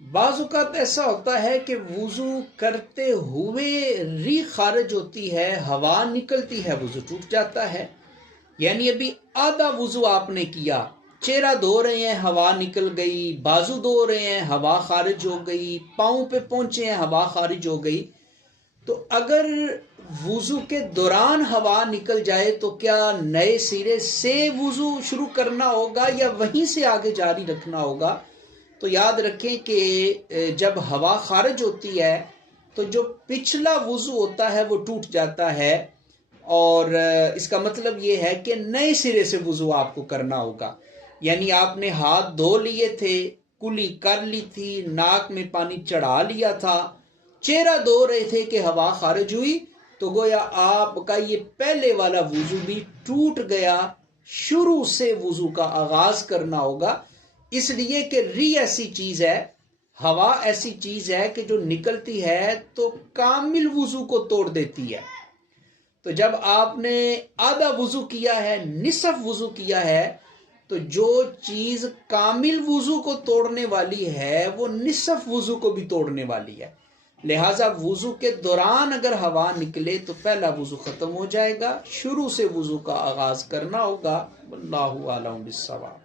बाज़ औक़ात ऐसा होता है कि वुज़ू करते हुए री खारिज होती है, हवा निकलती है, वुज़ू टूट जाता है। यानी अभी आधा वुज़ू आपने किया, चेहरा धो रहे हैं, हवा निकल गई, बाजू धो रहे हैं, हवा खारिज हो गई, पाँव पे पहुंचे हैं, हवा खारिज हो गई। तो अगर वुज़ू के दौरान हवा निकल जाए तो क्या नए सिरे से वुज़ू शुरू करना होगा या वहीं से आगे जारी रखना होगा? तो याद रखें कि जब हवा खारिज होती है तो जो पिछला वुज़ू होता है वो टूट जाता है, और इसका मतलब ये है कि नए सिरे से वुज़ू आपको करना होगा। यानी आपने हाथ धो लिए थे, कुली कर ली थी, नाक में पानी चढ़ा लिया था, चेहरा धो रहे थे कि हवा खारिज हुई, तो गोया आपका ये पहले वाला वुज़ू भी टूट गया। शुरू से वुज़ू का आगाज करना होगा, इसलिए कि री ऐसी चीज है, हवा ऐसी चीज है कि जो निकलती है तो कामिल वुज़ू को तोड़ देती है। तो जब आपने आधा वुज़ू किया है, निसफ वुज़ू किया है, तो जो चीज कामिल वुज़ू को तोड़ने वाली है वो निसफ वुज़ू को भी तोड़ने वाली है। लिहाजा वुज़ू के दौरान अगर हवा निकले तो पहला वुज़ू खत्म हो जाएगा, शुरू से वुज़ू का आगाज करना होगा। वल्लाहु आलम बिस्सवाब।